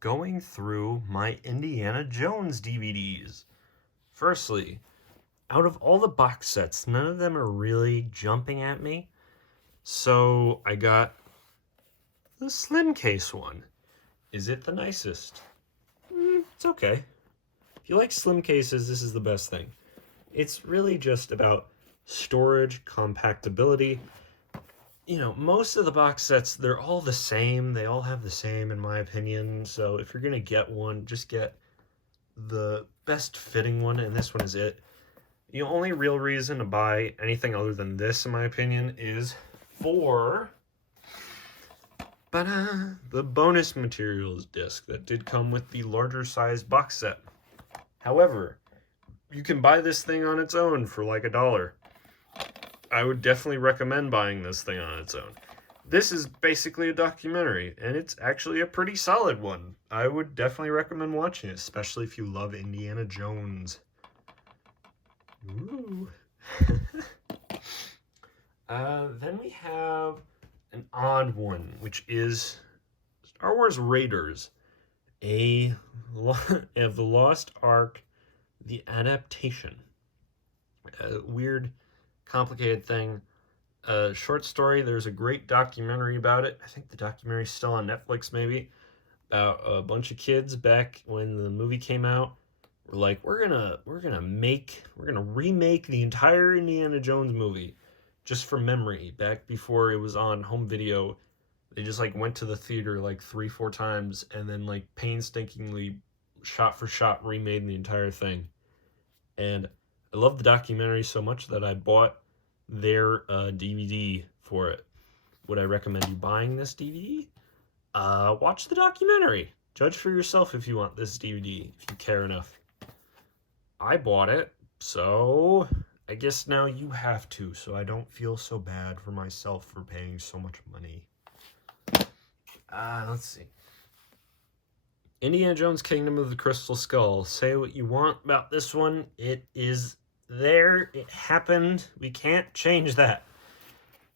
going through my Indiana Jones DVDs. Firstly, out of all the box sets, none of them are really jumping at me. So I got the slim case one. Is it the nicest? It's okay. If you like slim cases, this is the best thing. It's really just about storage, compactability. You know, most of the box sets, they're all the same. They all have the same, in my opinion. So if you're going to get one, just get the best fitting one, and this one is it. The only real reason to buy anything other than this, in my opinion, is for the bonus materials disc that did come with the larger size box set. However, you can buy this thing on its own for like $1. I would definitely recommend buying this thing on its own. This is basically a documentary, and it's actually a pretty solid one. I would definitely recommend watching it, especially if you love Indiana Jones. Ooh. Then we have an odd one, which is Star Wars Raiders, of the Lost Ark, the adaptation. A weird, complicated thing. A short story. There's a great documentary about it. I think the documentary's still on Netflix, maybe, about a bunch of kids back when the movie came out. We're like, we're gonna remake the entire Indiana Jones movie just from memory. Back before it was on home video, they just like went to the theater like 3-4 times and then like painstakingly shot for shot remade the entire thing. And I love the documentary so much that I bought their DVD for it. Would I recommend you buying this DVD? Watch the documentary. Judge for yourself if you want this DVD, if you care enough. I bought it, so I guess now you have to, so I don't feel so bad for myself for paying so much money. Let's see. Indiana Jones Kingdom of the Crystal Skull. Say what you want about this one. It is there. It happened. We can't change that.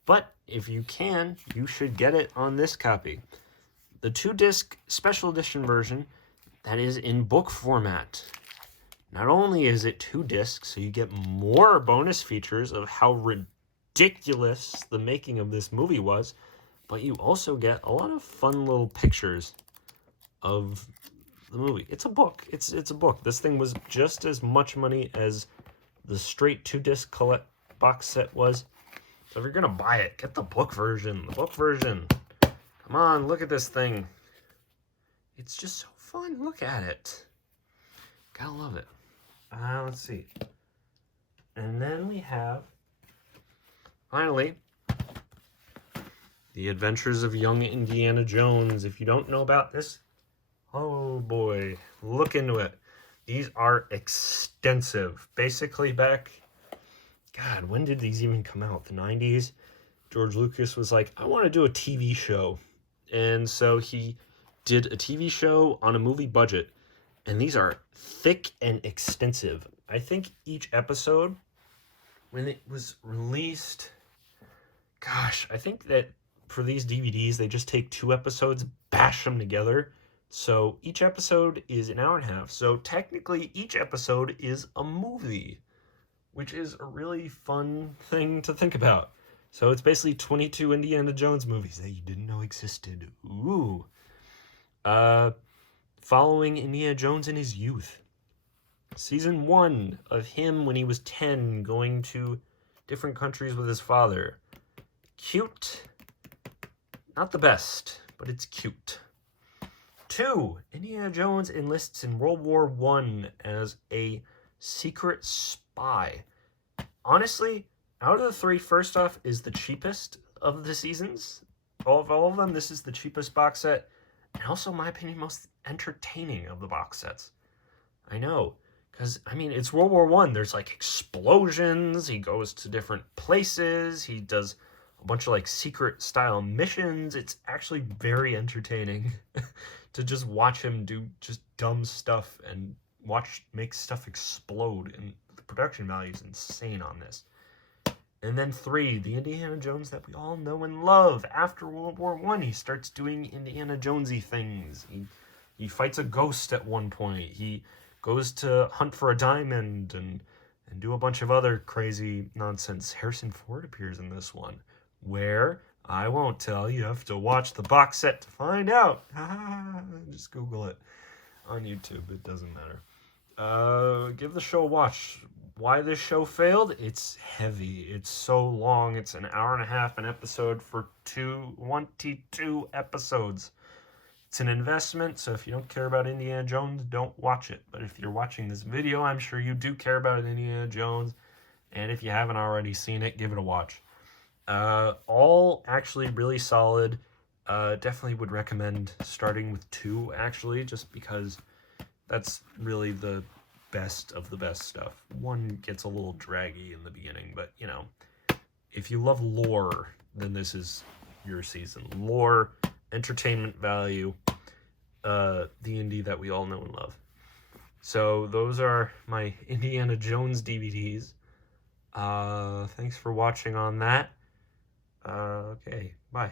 But if you can, you should get it on this copy. The 2-disc special edition version that is in book format. Not only is it 2 discs, so you get more bonus features of how ridiculous the making of this movie was, but you also get a lot of fun little pictures of the movie. It's a book. It's a book. This thing was just as much money as the straight 2-disc box set was. So if you're gonna buy it, get the book version. The book version. Come on, look at this thing. It's just so fun. Look at it. Gotta love it. Let's see. And then we have, finally, The Adventures of Young Indiana Jones. If you don't know about this, oh boy, look into it. These are extensive. Basically back, God, when did these even come out? The 90s? George Lucas was like, I want to do a TV show. And so he did a TV show on a movie budget. And these are thick and extensive. I think each episode, when it was released, gosh, I think that for these DVDs, they just take 2 episodes, bash them together. So each episode is an hour and a half. So technically, each episode is a movie, which is a really fun thing to think about. So it's basically 22 Indiana Jones movies that you didn't know existed. Ooh. Following Indiana Jones in his youth. Season 1 of him when he was 10, going to different countries with his father. Cute. Not the best, but it's cute. 2, Indiana Jones enlists in World War I as a secret spy. Honestly, out of the 3, first off, is the cheapest of the seasons. Of all of them, this is the cheapest box set. And also, in my opinion, most entertaining of the box sets. I know, because, I mean, it's World War I. There's, like, explosions. He goes to different places. He does a bunch of, like, secret-style missions. It's actually very entertaining to just watch him do just dumb stuff and make stuff explode. And the production value is insane on this. And then 3, the Indiana Jones that we all know and love. After World War I, he starts doing Indiana Jonesy things. He He fights a ghost at one point. He goes to hunt for a diamond and do a bunch of other crazy nonsense. Harrison Ford appears in this one. Where? I won't tell. You have to watch the box set to find out. Just Google it on YouTube. It doesn't matter. Give the show a watch. Why this show failed? It's heavy. It's so long. It's an hour and a half an episode for 22 episodes. It's an investment, so if you don't care about Indiana Jones, don't watch it. But if you're watching this video, I'm sure you do care about Indiana Jones. And if you haven't already seen it, give it a watch. All actually really solid. Definitely would recommend starting with 2, actually, just because that's really the best of the best stuff. 1 gets a little draggy in the beginning, but, you know, if you love lore, then this is your season. Lore, entertainment value, the Indy that we all know and love. So those are my Indiana Jones DVDs. Thanks for watching on that. Okay, bye.